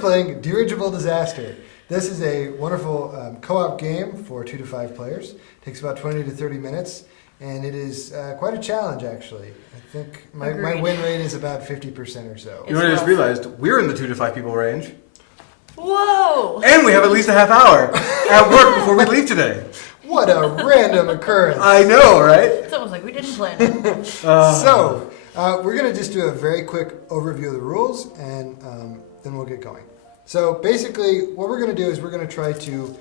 playing Dirigible Disaster. This is a wonderful co-op game for 2 to 5 players. It takes about 20 to 30 minutes, and it is quite a challenge, actually. I think my win rate is about 50% or so. You know what I just realized? We're in the 2 to 5 people range. Whoa! And we have at least a half hour at work before we leave today. What a random occurrence. I know, right? It's almost like we didn't plan it. So, we're going to just do a very quick overview of the rules, and then we'll get going. So basically, what we're going to do is we're going to try to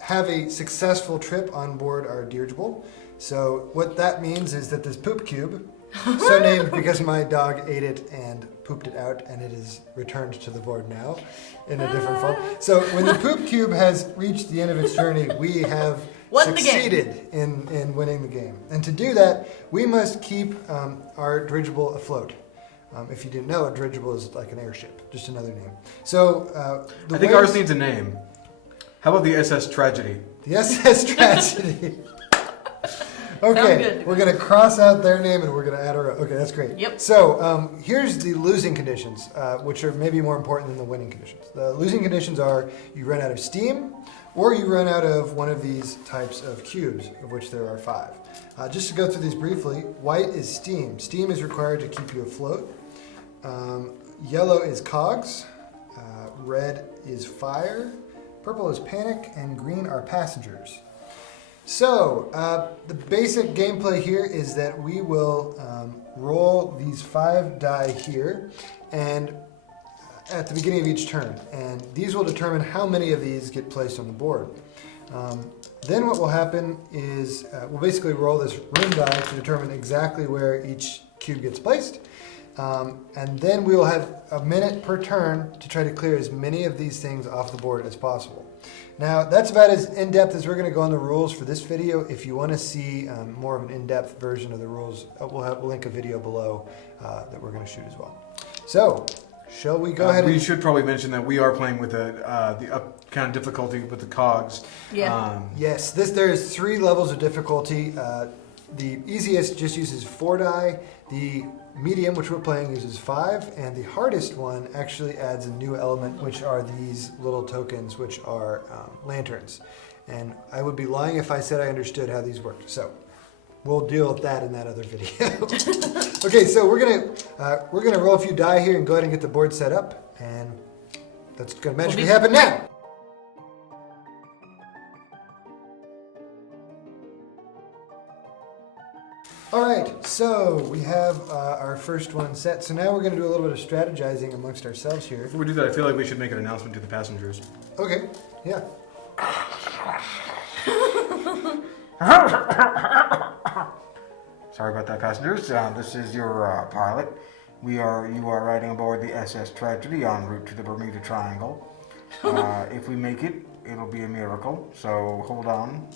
have a successful trip on board our dirigible. So what that means is that this poop cube, so named because my dog ate it and pooped it out, and it is returned to the board now in a different form. So when the poop cube has reached the end of its journey, we have succeeded in winning the game. And to do that, we must keep our dirigible afloat. If you didn't know, a dirigible is like an airship, just another name. So I think ours needs a name. How about the SS Tragedy? The SS Tragedy. Okay, we're going to cross out their name and we're going to add our own. Okay, that's great. Yep. So here's the losing conditions, which are maybe more important than the winning conditions. The losing conditions are you run out of steam, or you run out of one of these types of cubes, of which there are 5. Just to go through these briefly, white is steam. Steam is required to keep you afloat. Yellow is cogs. Red is fire. Purple is panic, and green are passengers. So, the basic gameplay here is that we will roll these 5 die here, and at the beginning of each turn, and these will determine how many of these get placed on the board. Then what will happen is we'll basically roll this room die to determine exactly where each cube gets placed, and then we will have a minute per turn to try to clear as many of these things off the board as possible. Now, that's about as in-depth as we're going to go on the rules for this video. If you want to see more of an in-depth version of the rules, we'll link a video below that we're going to shoot as well. So, shall we go ahead? We should probably mention that we are playing with the up kind of difficulty with the cogs. Yeah. Yes, there's 3 levels of difficulty. The easiest just uses 4 die. The medium, which we're playing, uses 5, and the hardest one actually adds a new element, which are these little tokens, which are lanterns. And I would be lying if I said I understood how these worked. So we'll deal with that in that other video. Okay, so we're gonna roll a few die here and go ahead and get the board set up, and that's gonna magically happen now. All right, so we have our first one set. So now we're going to do a little bit of strategizing amongst ourselves here. Before we do that, I feel like we should make an announcement to the passengers. Okay, yeah. Sorry about that, passengers. This is your pilot. You are riding aboard the SS Tragedy en route to the Bermuda Triangle. If we make it, it'll be a miracle. So hold on,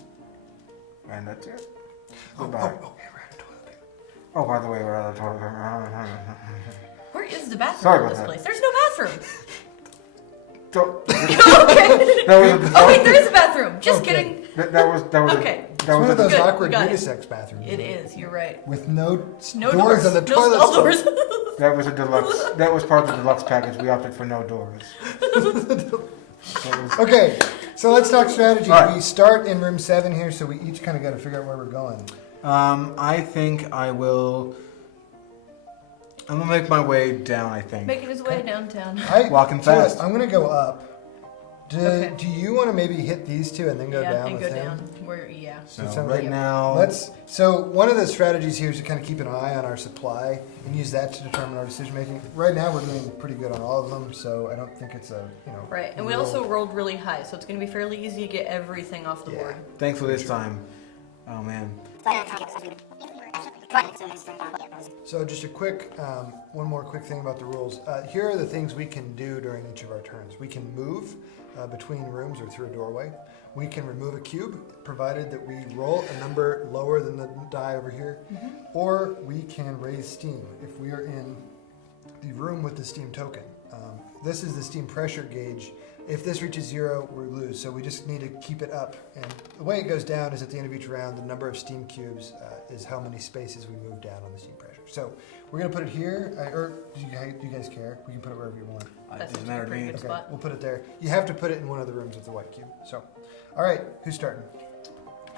and that's it. Goodbye. Oh, by the way, we're out of the toilet. Where is the bathroom Sorry in about this that. place? There's no bathroom. Okay. Oh wait, there is a bathroom. Just kidding. That was Okay. It's one of those Good, awkward got it. unisex bathrooms. It is. You're right. With no No doors on the no toilet. stall doors. That was a deluxe. That was part of the deluxe package. We opted for no doors. Okay, so let's talk strategy. All right. We start in room 7 here, so we each kind of got to figure out where we're going. I think I'm gonna make my way down. I think. Making his way downtown. Walking fast. I'm going to go up. Okay. Do you want to maybe hit these 2 and then go down and with go him? down. Where? Yeah. So Sounds right good. now, So one of the strategies here is to kind of keep an eye on our supply and use that to determine our decision making. Right now we're doing pretty good on all of them, so I don't think it's a Right, and we also rolled really high, so it's going to be fairly easy to get everything off the board. thankfully this time. Oh man. So just a quick, one more quick thing about the rules. Here are the things we can do during each of our turns. We can move between rooms or through a doorway. We can remove a cube, provided that we roll a number lower than the die over here. Or we can raise steam if we are in the room with the steam token. This is the steam pressure gauge If this reaches 0, we lose. So we just need to keep it up. And the way it goes down is at the end of each round, the number of steam cubes is how many spaces we move down on the steam pressure. So we're going to put it here. Or do you guys care? We can put it wherever you want. That Doesn't seems matter like a to pretty me. good Okay, spot. we'll put it there. You have to put it in one of the rooms with the white cube. So, all right, who's starting?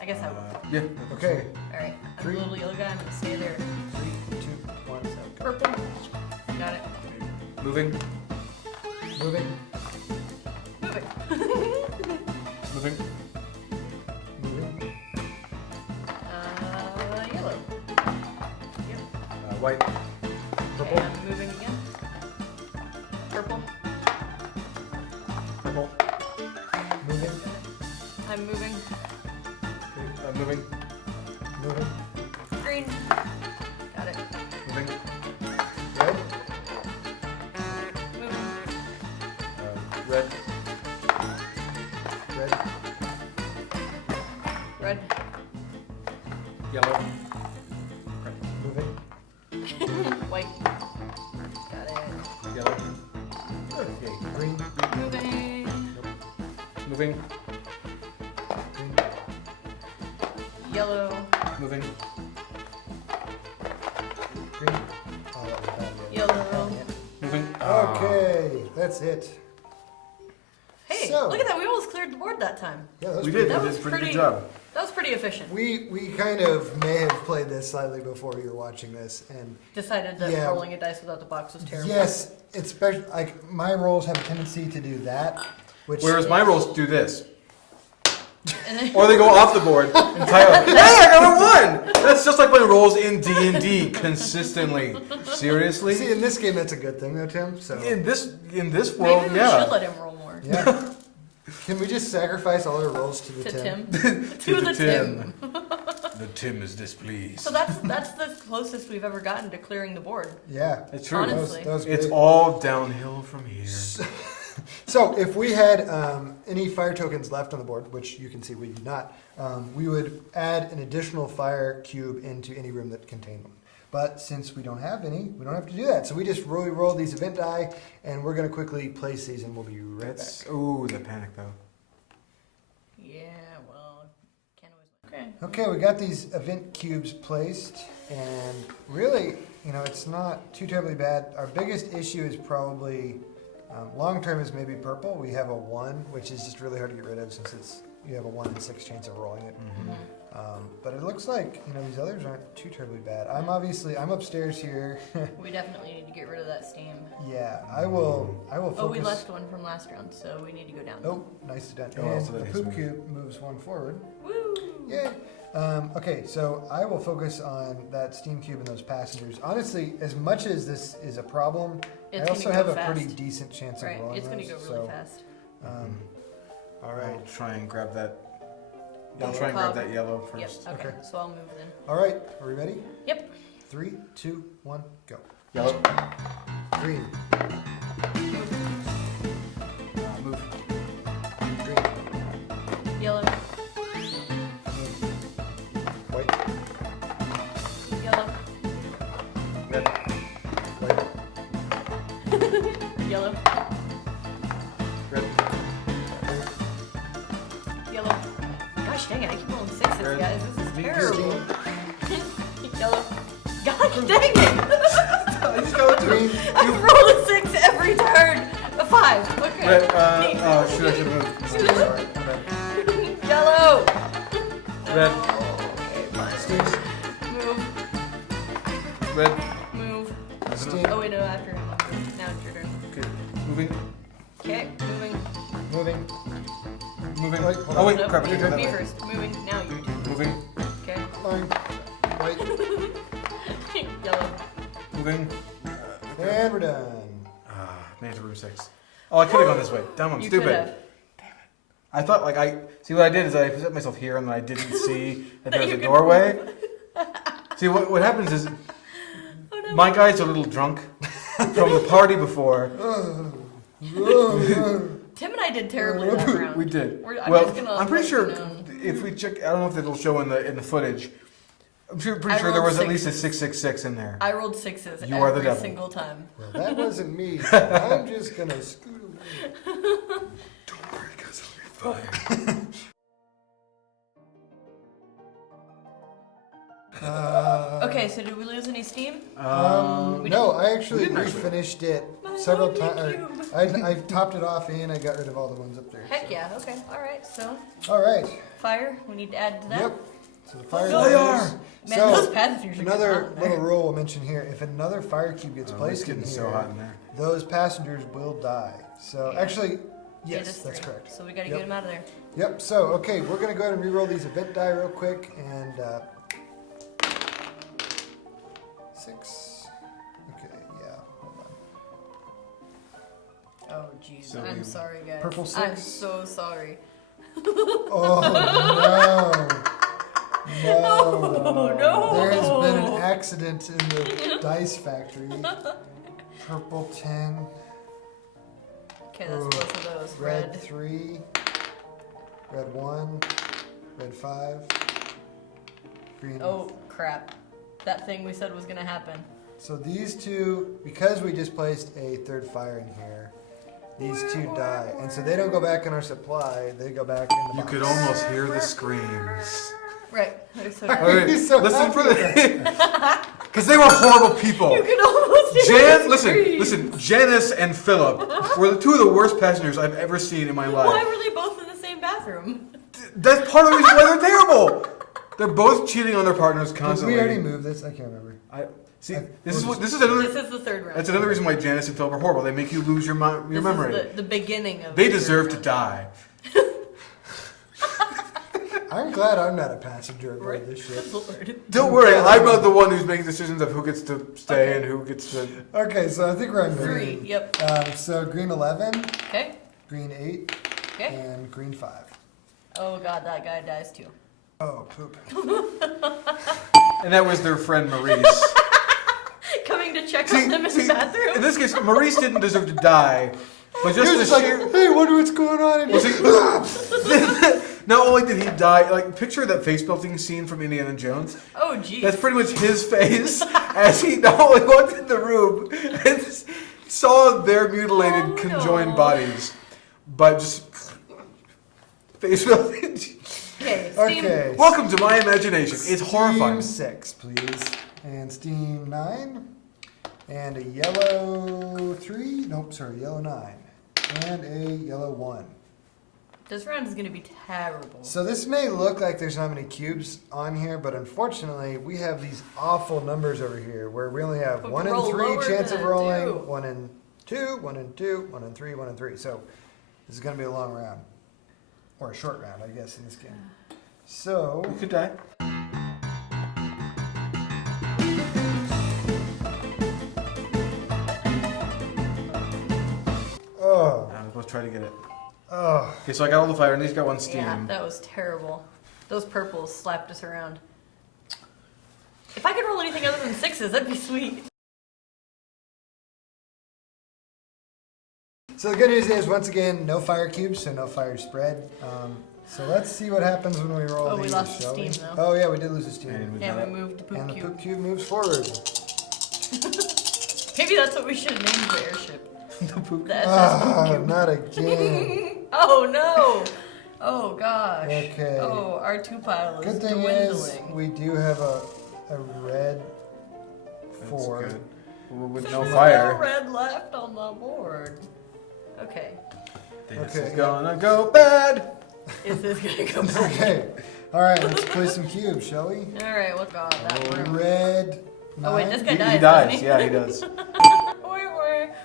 I guess I will. Yeah. Okay, All right. I'm Three. the little yellow guy. I'm gonna stay there. 3, 2, 1, go. Purple. Got it. Moving. Moving, Moving. Moving. moving, Yellow. Yep. White. purple, And moving again. Purple. Purple. moving, I'm moving. Moving. moving, Green. Got it. Moving. red, Moving. Red. red, Red. Yellow. moving, White. Got it. Yellow. green, Moving. Moving. green, Yellow. Moving. green. Oh, that was bad. Yellow. Moving. Okay, that's it. Hey, So- look at that. We almost cleared the board that time. Yeah, that was We pretty did. That We was did a pretty pretty- good job. That was pretty efficient. We kind of may have played this slightly before you were watching this, and Decided that Yeah. rolling a dice without the box was terrible. yes, it's special. Like my rolls have a tendency to do that, which Whereas my rolls do this. And then, Or they go off the board entirely. Hey, I got a 1! That's just like my rolls in D&D consistently. Seriously? see in this game that's a good thing though, Tim. So In this maybe world, we should yeah. let him roll more. yeah, can we just sacrifice all our rolls to the To Tim? Tim. To the Tim. The Tim is displeased. So that's the closest we've ever gotten to clearing the board. Yeah, It's true. Honestly. that was It's great. all downhill from here. So if we had any fire tokens left on the board, which you can see we do not, we would add an additional fire cube into any room that contained one. But since we don't have any, we don't have to do that. So we just roll these event die, and we're going to quickly place these, and we'll be right back. Ooh, the panic though. Yeah, well, can't always. Okay. Okay, we got these event cubes placed, and really, it's not too terribly bad. Our biggest issue is probably long term is maybe purple. We have a 1, which is just really hard to get rid of since you have a 1 in 6 chance of rolling it. But it looks like these others aren't too terribly bad. I'm upstairs here. We definitely need to get rid of that steam. Yeah, I will focus. Oh, we left one from last round, so we need to go down. Oh, nicely done. Oh, And so that the is poop smooth. cube moves 1 forward. Woo! Yay. Okay, so I will focus on that steam cube and those passengers. Honestly, as much as this is a problem, It's I also gonna have go a pretty fast. decent chance of Right, rolling it's gonna those, go really so, fast. All right. I'll try and grab that. I'll Yellow try and grab cog. that yellow Yep. first. Okay. Okay. So I'll move then. All right. Are we ready? Yep. 3, 2, 1, go. Yellow. Green, Move. green, Yellow. white, Yellow. Red. white, Yellow. Red. Yellow. Gosh dang it! I keep rolling 6s, Red. guys. This is Me too. terrible. Yellow. Gosh dang it! I just got green, I roll a 6 every turn. A 5. Okay. Red. Neat. Oh, shoot! I should have moved. sorry, Yellow. Red. Okay, fine. steam, Move. Red. Move. steam, Oh wait, no, after him. Now it's your turn. Okay. Moving. Okay, moving. moving, Moving. Wait, hold Oh wait, Nope, crap! me, Your turn. me first. Moving. Now your turn. Moving. Okay. line, white, Yellow. Moving. and we're done. Made it to room 6. Oh, I could have gone this way. Damn, I'm You stupid. could've. I thought what I did is I set myself here and I didn't see that there was You a could doorway. See what happens is Oh, no. my guy's a little drunk from the party before. Tim and I did terribly that round. We did. I'm Well, just gonna I'm pretty let sure you know. if we check, I don't know if it'll show in the footage. I'm pretty I sure there rolled was at least a sixes. 666 in there. I rolled 6s You are the every devil. single time. Well, that wasn't me. So I'm just gonna scoot away. fire. Okay, so did we lose any steam? We no, I we actually didn't actually. refinished it My several lovely times. cube. I topped it off and I got rid of all the ones up there. Heck so. yeah, okay, alright, so All right. fire, we need to add to that. Yep. So the fire Go. goes. Man, So, those passengers are getting hot another in there. little rule we'll mention here: if another fire cube gets It's placed in getting here, so hot in there. those passengers will die. So Yeah. actually, Yeah, yes, just that's 3. correct. So we gotta Yep. get him out of there. Yep. So okay, we're gonna go ahead and re-roll these event die real quick and 6. Okay, yeah. Hold on. Oh jeez, So I'm we- sorry guys. Purple I'm 6? so sorry. Oh no! Oh no! There has been an accident in the dice factory. Purple 10, Okay, that's Ooh, both of those. red Red. 3, red 1, red 5, green. Oh crap. That thing we said was gonna happen. So these two, because we just placed a third fire in here, these two die. And so they don't go back in our supply, they go back in the You box. could almost hear the screams. Right. So Are you so listen happy for with the. Because they were horrible people. you could almost hear Jan, the listen, scream. listen. Janice and Philip were the 2 of the worst passengers I've ever seen in my Why life. were they both in the same bathroom? That's part of the reason why they're terrible. They're both cheating on their partners Did constantly. we already move this? I can't remember. See, I- this is This another. is the third round. That's another reason why Janice and Philip are horrible. They make you lose your This memory. is the beginning of They the third deserve to round. die. I'm glad I'm not a passenger aboard Right. this ship. Lord. Don't worry, I'm not the one who's making decisions of who gets to stay Okay. and who gets to. Okay, so I think we're on 3. green. Yep. So green 11, Okay. green 8, Okay. and green 5. Oh god, that guy dies too. Oh, poop. And that was their friend Maurice. Coming to check on them in the in bathroom. this case, Maurice didn't deserve to die, but just He the was just sheer. like, hey, wonder what's going on in here. Not only did he die, like picture that face melting scene from Indiana Jones. Oh jeez. That's pretty much his face as he not only walked in the room and saw their mutilated, Oh, conjoined no. bodies, but just face melting. Okay. Steam. Okay. Welcome to my imagination. It's horrifying. Steam 6, please. And steam 9. And a yellow 3. Nope, sorry, yellow 9. And a yellow 1. This round is gonna be terrible. So this may look like there's not many cubes on here, but unfortunately we have these awful numbers over here where we only have But 1 roll in 3 lower chance than of a rolling, 2. 1 in 2, 1 in 2, 1 in 3, 1 in 3. So this is going to be a long round. Or a short round, I guess, in this game. So, You could die. oh, Let's try to get it. oh. Okay, so I got all the fire, and he's got 1 steam. Yeah, that was terrible. Those purples slapped us around. If I could roll anything other than 6s, that'd be sweet. So the good news is, once again, no fire cubes, so no fire spread. So let's see what happens when we roll Oh, we these, lost the shall we? steam, though. Oh yeah, we did lose the steam. And Yeah, we moved the poop And the cube. poop cube moves forward. Maybe that's what we should have named the airship. The poop. The SS Ah, poop cube. not again. Oh no! Oh gosh. Okay. Oh, our 2 pile is Good thing is, dwindling. we do have a red That's 4. good. Well, with There's no no fire. red left on the board. Okay. This Okay. is gonna go bad. Is this gonna go bad? Okay. All right, let's play some cubes, shall we? Alright, what god? That room. Red. Oh wait, 9. this guy He dies. dies. doesn't he? Yeah, he does.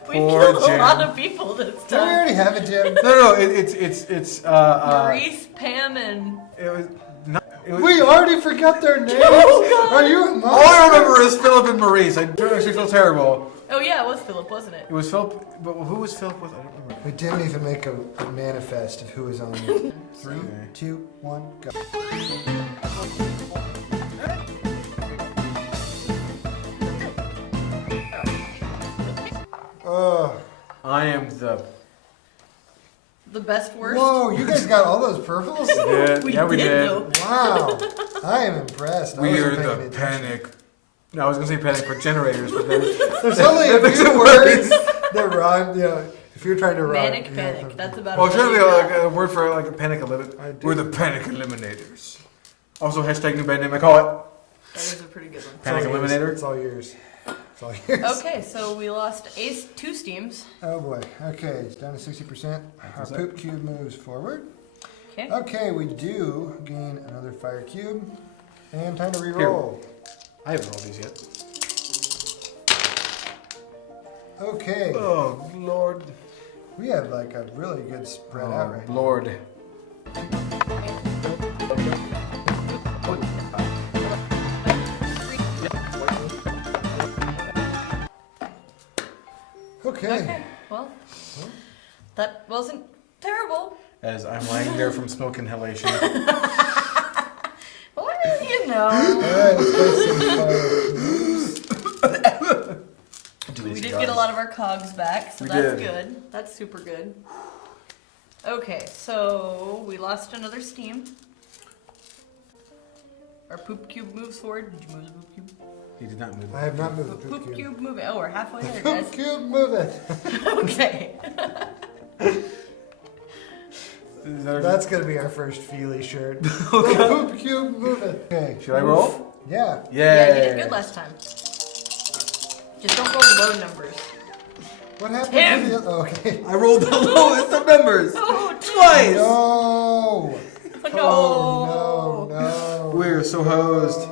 We've Poor killed Jim. a lot of people this Did we time. already have it, Jim? No, it's Maurice, Pam, and It was not. It was, We already forgot their names. Oh, God. Are you a all I monster? remember is Philip and Maurice. I don't actually feel terrible. oh yeah, it was Philip, wasn't it? It was Philip, but who was Philip with? I don't remember. We didn't even make a manifest of who was on it. 3, Okay. 2, 1, go. Oh. I am the. The best worst. Whoa, you guys got all those purples? We yeah, we did. though. Wow. I am impressed. I We wasn't are paying the any attention. panic. No, I was gonna say panic for generators, but then There's only That a makes few it words worse. that rhyme, you know. If you're trying to run. Manic panic. That's about Well, all it's trying to you be got. like a word for like a panic I eliminator. do. We're the panic eliminators. Also, hashtag new band name. I call it That is a pretty good one. Panic Eliminator. It's all yours. It's all yours. Okay, so we lost two steams. Oh boy. Okay, it's down to 60%. Our poop cube moves forward. Okay. Okay, we do gain another fire cube. And time to re-roll. I haven't rolled these yet. Okay. Oh Lord. We have like a really good spread out right now. Lord. Okay. Well, that wasn't terrible. As I'm lying there from smoke inhalation. Well, you know. Alright, let's play some fire cubes. We did get a lot of our cogs back, so We that's did. good. That's super good. Okay, so we lost another steam. Our poop cube moves forward. Did you move the poop cube? He did not move. I have not moved the Poop cube moving. Oh, we're halfway there, Poop guys. cube, move it. Okay. That's gonna be our first Fili shirt. Poop cube, move it. Okay. Should I roll? Yeah. Yeah, you did good last time. Just don't roll low numbers. What happened Tim! to the other? Okay. I rolled the lowest of numbers. Oh, Twice. No. no. Oh no, no. We're so hosed.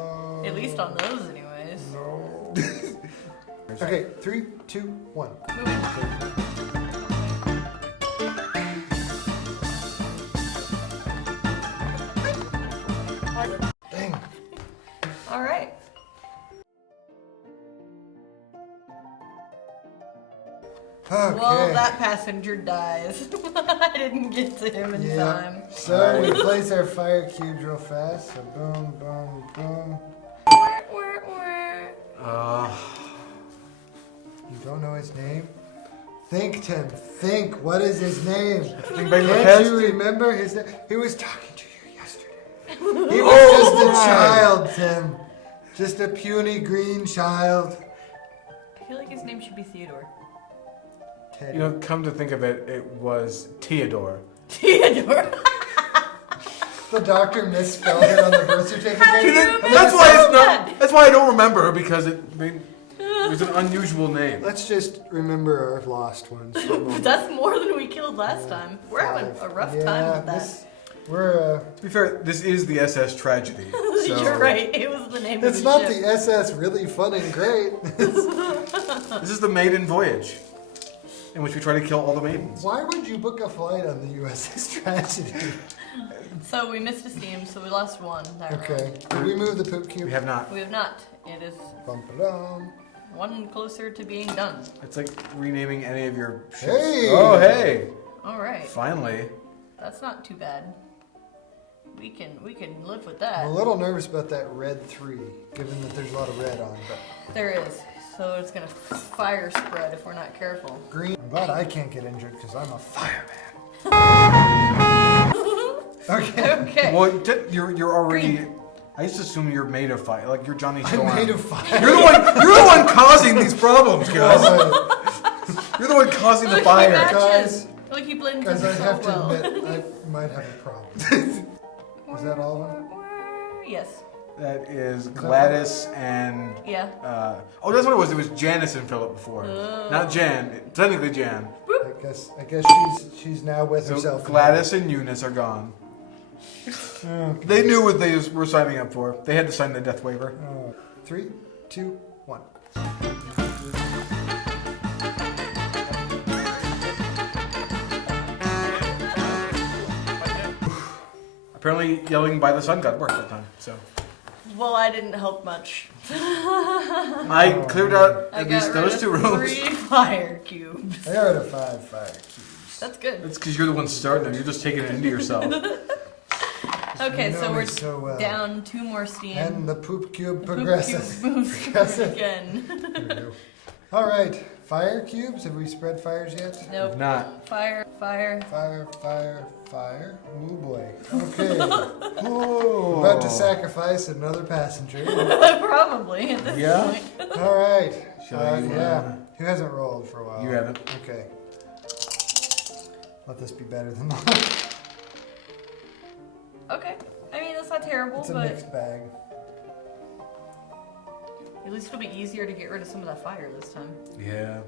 At least on those, anyways. No. Okay, 3, 2, 1. Dang. All right. Okay. Well, that passenger dies. I didn't get to him in time. So we place our fire cubes real fast. So boom, boom, boom. You don't know his name? Think, Tim. Think. What is his name? Think back to the Can't past. you remember his name? He was talking to you yesterday. He was just a child, Tim. Just a puny green child. I feel like his name should be Theodore. Teddy. You know, come to think of it, it was Theodore. Theodore. The doctor misspelled it on the birth certificate. That's why it's not. That's why I don't remember because it was an unusual name. Let's just remember our lost ones. for a moment. That's more than we killed last time. We're having a rough time with that. We're. To be fair, this is the SS Tragedy. So You're right. It was the name It's of the not ship. the SS really fun and great. This is the maiden voyage, in which we try to kill all the maidens. Why would you book a flight on the USS Tragedy? So we missed a steam, so we lost one. That Okay. Did we move the poop cube? We have not. round. We have not. It is Bum-ba-dum. one closer to being done. It's like renaming any of your ships. Hey! Oh, hey! All right. Finally. That's not too bad. We can live with I'm that. a little nervous about that red 3, given that there's a lot of red on. But There is. So it's gonna fire spread if we're not careful. green. I'm glad I can't get injured because I'm a fireman. Okay. Okay. Well, you're already. I just assume you're made of fire. Like you're Johnny Storm. I'm made of fire. You're the one causing these problems, guys. You're the one causing the Look, fire. he matches. Guys. Look, he blends Guys, in I so have to well. admit, I might have a problem. Is that all of them? Yes. That is Gladys and. Yeah. Oh, that's what it was. It was Janice and Philip before. Not Jan. Technically Jan. I guess she's now with So herself. Gladys and Eunice are gone. Okay. They knew what they were signing up for. They had to sign the death waiver. 3, 2, 1. Apparently, yelling by the sun god worked that time. So Well, I didn't help much. I cleared out I at got least rid those of 2 rooms. 3 fire cubes. I got rid of 5 fire cubes. That's good. It's because you're the one starting it. You're just taking it into yourself. Okay, You know so me we're so well. down 2 more steam. And the poop cube The poop progresses. cube moves Progressive. again. There we go. All right, fire cubes. Have we spread fires yet? Nope. Not. Fire. Fire, fire, fire. Oh boy. Okay. Oh. About to sacrifice another passenger. Probably at this Yeah? point. All right. Shall I, Yeah. Who hasn't rolled for a while? You haven't. Okay. let this be better than the Okay. I mean, that's not terrible, It's a but mixed bag. at least it'll be easier to get rid of some of that fire this time. Yeah.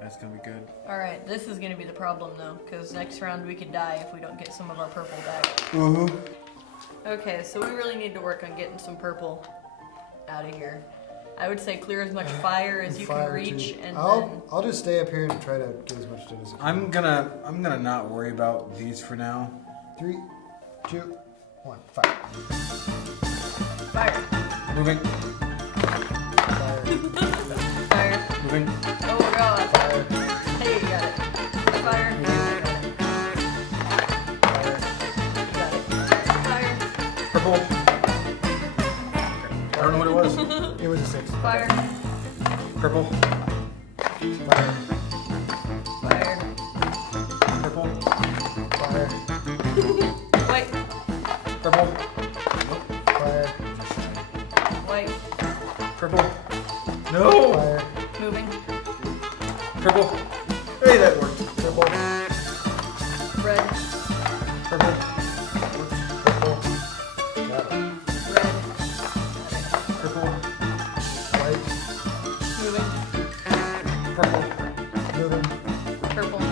That's gonna be good. Alright, this is gonna be the problem though, because next round we could die if we don't get some of our purple back. Mm-hmm. Okay, so we really need to work on getting some purple out of here. I would say clear as much fire as you can Fire reach, too. and I'll just stay up here and try to get as much done as I can. I'm gonna not worry about these for now. 3, 2, 1, fire. fire, Moving. Fire. fire. Moving. Oh god. Fire. Hey, you got it. Fire. You Fire. got it. Fire. Purple. I don't know what it was. It was a 6. Fire. Purple. Fire. Fire. Purple. Fire. White. Purple. Fire. White. Purple. No. Fire. Moving. Purple. Hey, that worked. Purple. Red. Purple. Purple. Got it. Red. Purple. White. Moving. Purple. Moving. Purple.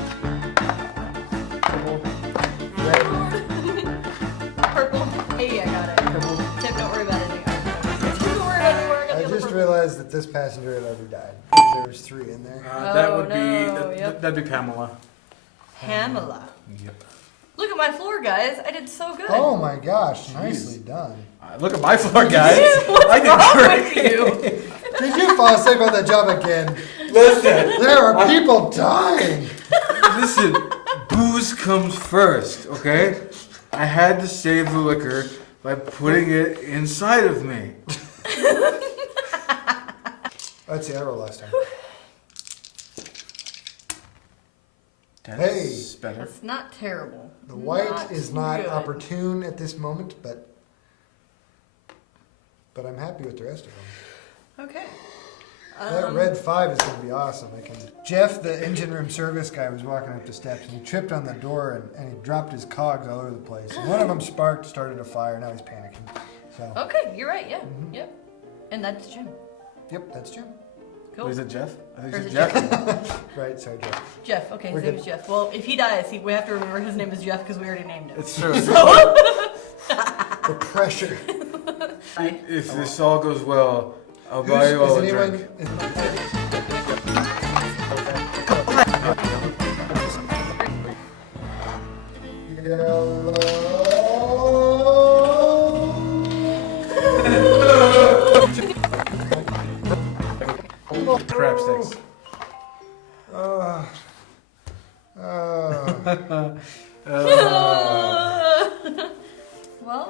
Purple. Red. Purple. Hey, I got it. Purple. Tim, don't worry about it anymore. Don't worry about it anymore. I got I the other just purple. realized that this passenger had already died. There was 3 in there. That Oh, would be no, yep. that'd be Pamela. Pamela. Yep. Look at my floor, guys. I did so good. Oh my gosh, nicely done. Look at my floor, guys. What's I did wrong great. with you? Did you fall asleep on that job again? Listen, There are people dying. listen. Booze comes first, okay? I had to save the liquor by putting it inside of me. Let's see, I rolled last time. That's Hey. better. That's not terrible. The white is not good. opportune at this moment, but I'm happy with the rest of them. Okay. That red 5 is going to be awesome. Jeff, the engine room service guy, was walking up the steps and he tripped on the door and he dropped his cogs all over the place. And one of them sparked, started a fire. Now he's panicking. So, Okay, you're right. Yeah. Yep. And that's Jim. yep, that's Jim. Cool. Was it Jeff? I think Or it's is it Jeff. Right, sorry, Jeff. Jeff. Okay, his We're name good. is Jeff. Well, if he dies, we have to remember his name is Jeff because we already named him. It's true. The pressure. If this all goes well, I'll buy Who's- you all is a anyone? drink. Crab sticks. Well,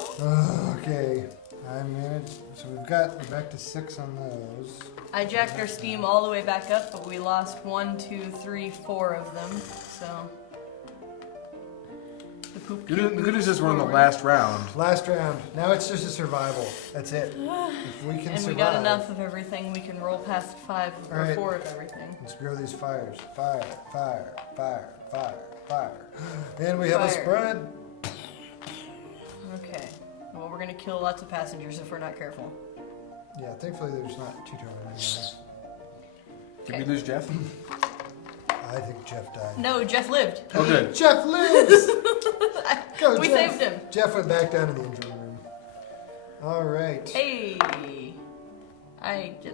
Okay, I managed. So we're back to 6 on those. I jacked our steam all the way back up, but we lost 1, 2, 3, 4 of them. So the poop. The cube good news moves is we're in the forward. last round. Last round. Now it's just a survival. That's it. If we can And survive. we got enough of everything. We can roll past 5 or Alright. 4 of everything. Let's grow these fires. Fire, fire, fire, fire, fire. And we have a Fire. spread. Okay. Well, we're gonna kill lots of passengers if we're not careful. Yeah, thankfully there's not too many. Did we Okay. lose Jeff? I think Jeff died. No, Jeff lived. Oh, good. Jeff lives! Go, We Jeff. saved him. Jeff went back down to the engine room. All right. Hey.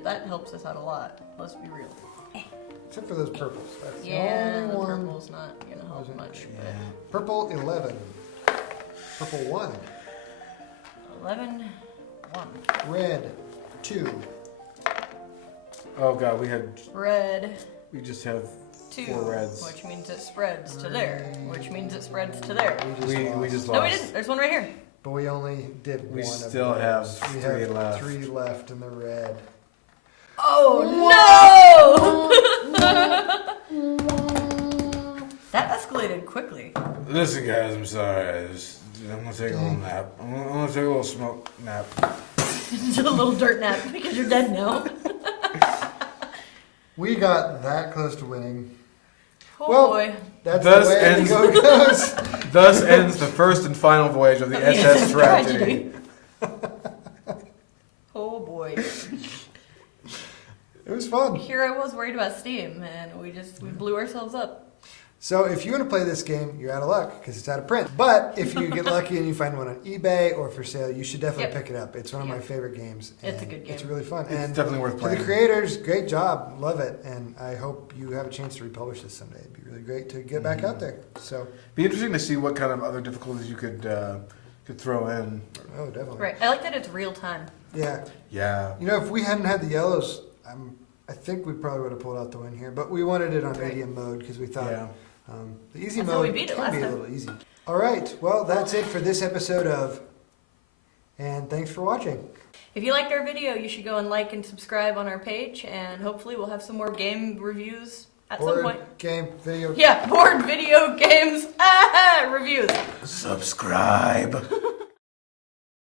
That helps us out a lot. Let's be real. Except for those purples. That's Yeah, the the only one. purple's not gonna help Wasn't much. Yeah. Purple 11. Purple 1. But 11, 1. Red 2. Oh god, we just have 2, 4 reds. which means it spreads to there, which means it spreads to there. We just No, we lost. didn't. There's one right here. But we only did We one still of those. have We 3 have left. 3 left in the red. Oh no! That escalated quickly. Listen, guys, I'm sorry. I'm gonna take a little nap. I'm gonna take a little smoke nap. Just a little dirt nap because you're dead now. We got that close to winning. Oh Well, boy. That's Thus the way ends- the go goes. Thus ends the first and final voyage of the SS Tragedy. Oh boy. It was fun. Here I was worried about Steam, and we blew ourselves up. So if you want to play this game, you're out of luck because it's out of print. But if you get lucky and you find one on eBay or for sale, you should definitely pick it up. It's one of my favorite games. It's a and good game. It's really fun. It's and definitely worth to playing. the creators, great job. Love it. And I hope you have a chance to republish this someday. It'd be really great to get back out there. So, Be interesting to see what kind of other difficulties you could throw in. oh, definitely. Right. I like that it's real time. Yeah. Yeah. You know, if we hadn't had the yellows, I think we probably would have pulled out the win here. But we wanted it on Right. medium mode because we thought Yeah. the easy That's how mode we beat it can last be a time. little easy. All right. Well, that's it for this episode of. And thanks for watching. If you liked our video, you should go and like and subscribe on our page, and hopefully we'll have some more game reviews at some Board point. game video. Yeah, board video games reviews. Subscribe.